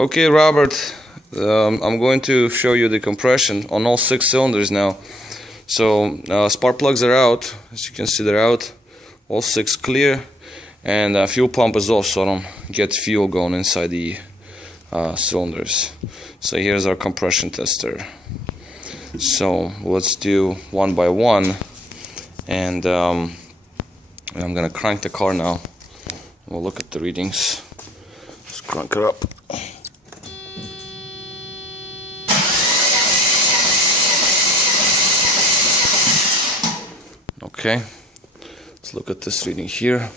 Okay, Robert, I'm going to show you the compression on all 6 cylinders now. So spark plugs are out, as you can see they're out, all 6 clear, and fuel pump is off so I don't get fuel going inside the cylinders. So here's our compression tester. So let's do one by one, and I'm gonna crank the car now. We'll look at the readings. Let's crank it up. Okay, let's look at this reading here.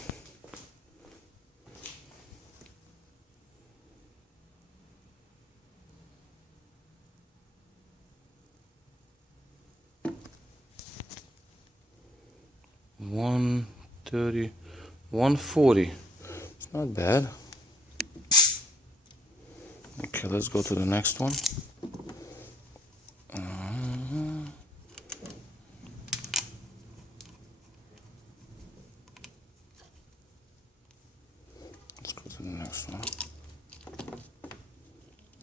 $130, $140. Not bad. Okay, let's go to the next one. Let's go to the next one.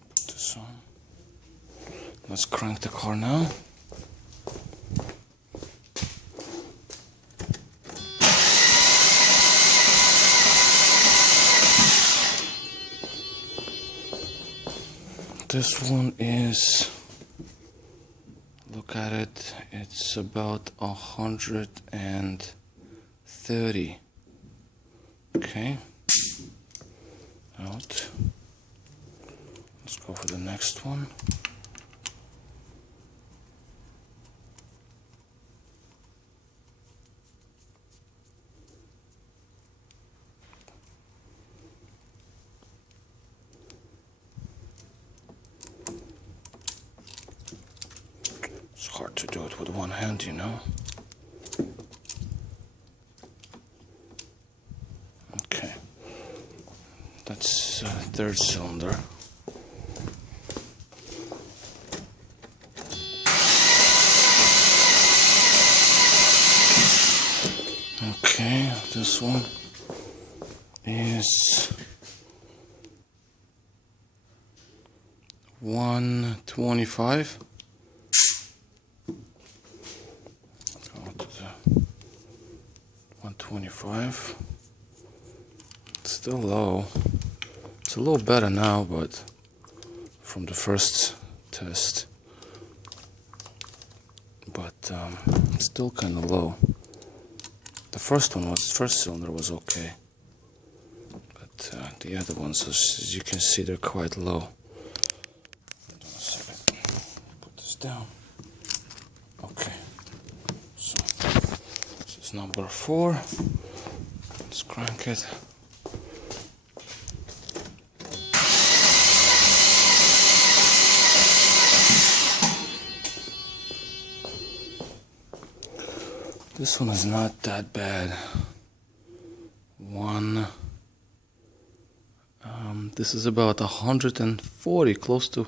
Put this on. Let's crank the car now. This one is, look at it, it's about 130. Okay, out. Let's go for the next one. It's hard to do it with one hand, you know. Okay, that's third cylinder. Okay, this one is 125. Go to the 125. It's still low. It's a little better now, but from the first test. But it's still kind of low. The first cylinder was okay, but the other ones, as you can see, they're quite low. Hold on a second. Put this down. Okay. So this is number 4. Let's crank it. This one is not that bad. This is about 140, close to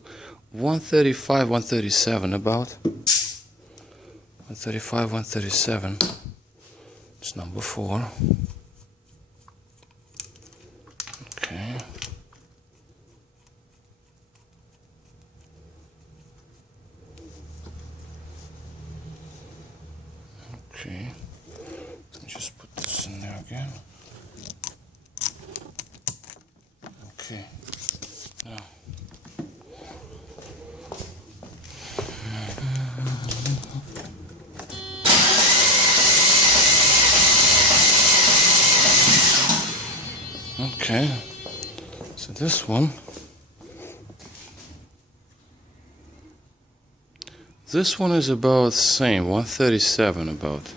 135, 137 about. 135, 137. It's number 4. Okay. Okay, let me just put this in there again. Okay, now. Okay, so this one. This one is about the same, 137 about.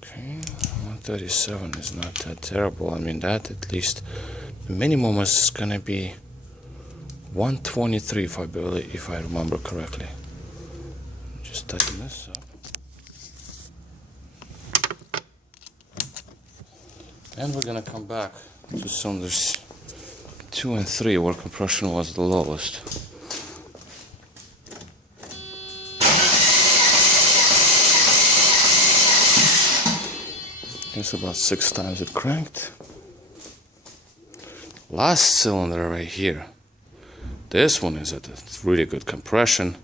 Okay, 137 is not that terrible. I mean, that at least the minimum is gonna be 123 if I remember correctly. Just tighten this up. And we're gonna come back to cylinders 2 and 3 where compression was the lowest. It's about 6 times it cranked. Last cylinder right here. This one is at a really good compression,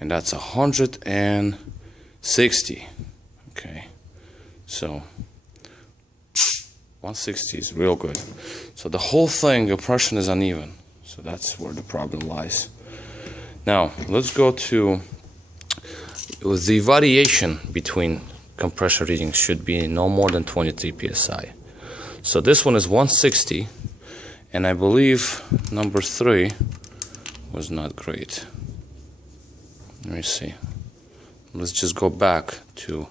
and that's 160. Okay, so 160 is real good. So the whole thing, compression is uneven. So that's where the problem lies. Now let's go to the variation between compression readings should be no more than 23 psi. So this one is 160, and I believe number 3 was not great. Let me see. Let's just go back to,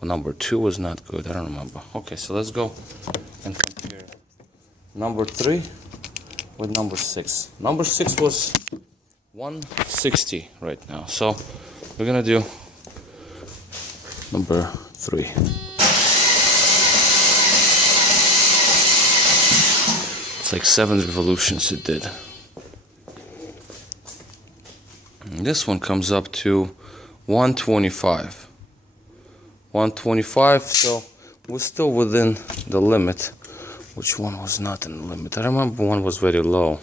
well, number 2 was not good. I don't remember. Okay, so let's go and compare number 3 with number 6. Number 6 was 160 right now. So we're gonna do number 3. It's like 7 revolutions it did. And this one comes up to 125. 125, so we're still within the limit. Which one was not in the limit? I remember one was very low.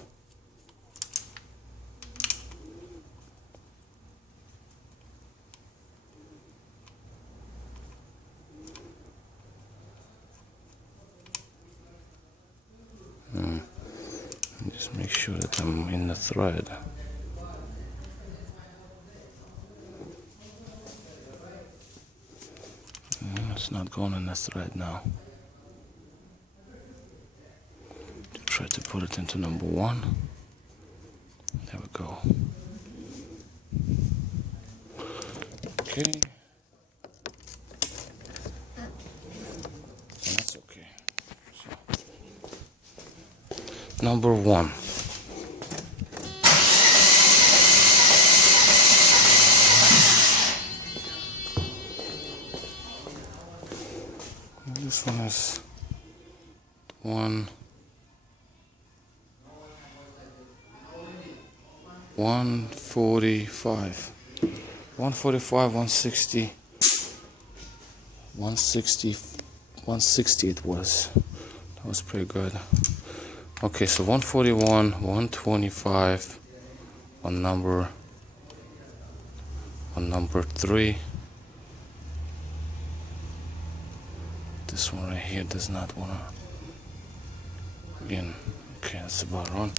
Just make sure that I'm in the thread. It's not going in the thread now. Try to put it into number 1. There we go. Okay. And that's okay. So, number 1. This one is 145. 160, 160 it was. That was pretty good. Okay, so 141, 125 on number 3. This one right here does not wanna again. Okay, that's about on.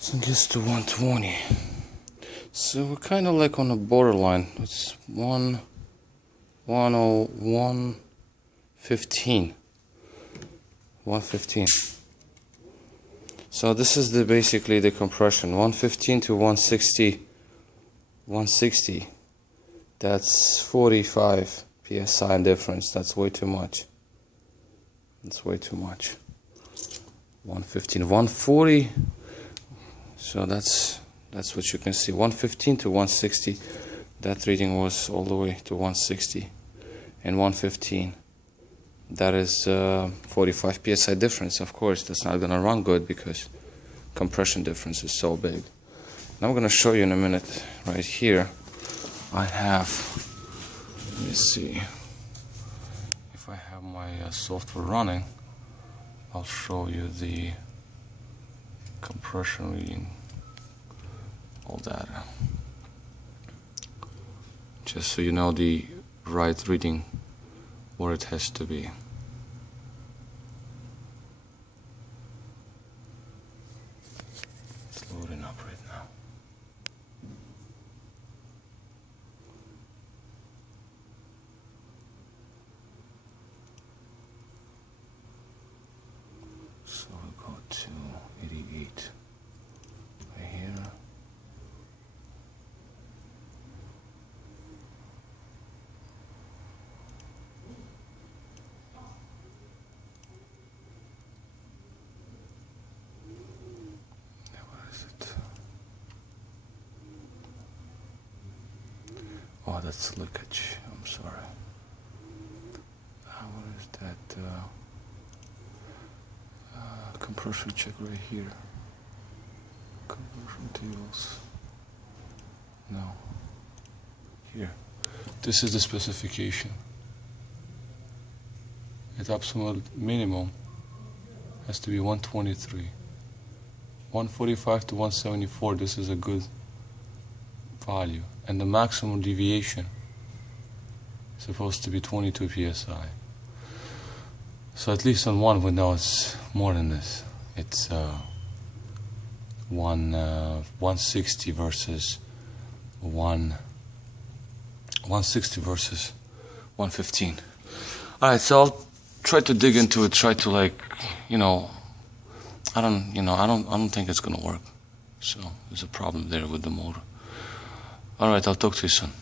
So it gets to 120. So we're kind of like on the borderline. It's 115. 115. So this is basically the compression. 115 to 160. 160. That's 45 psi difference. That's way too much. That's way too much. 115, 140. So that's what you can see. 115 to 160. That reading was all the way to 160, and 115. That is 45 psi difference. Of course, that's not gonna run good because compression difference is so big. Now I'm gonna show you in a minute. Right here, I have. Let me see if I have my software running. I'll show you the compression reading, all that, just so you know the right reading where it has to be. It's loading up right now. So we go to 88 right here. Where is it? Oh, that's leakage. I'm sorry. compression check right here. Conversion tables. No. Here. This is the specification. Its absolute minimum has to be 123. 145 to 174, this is a good value. And the maximum deviation is supposed to be 22 psi. So at least on one we know it's more than this. It's 160 versus 160 versus 115. Alright, so I'll try to dig into it, try to I don't think it's gonna work. So there's a problem there with the motor. Alright, I'll talk to you soon.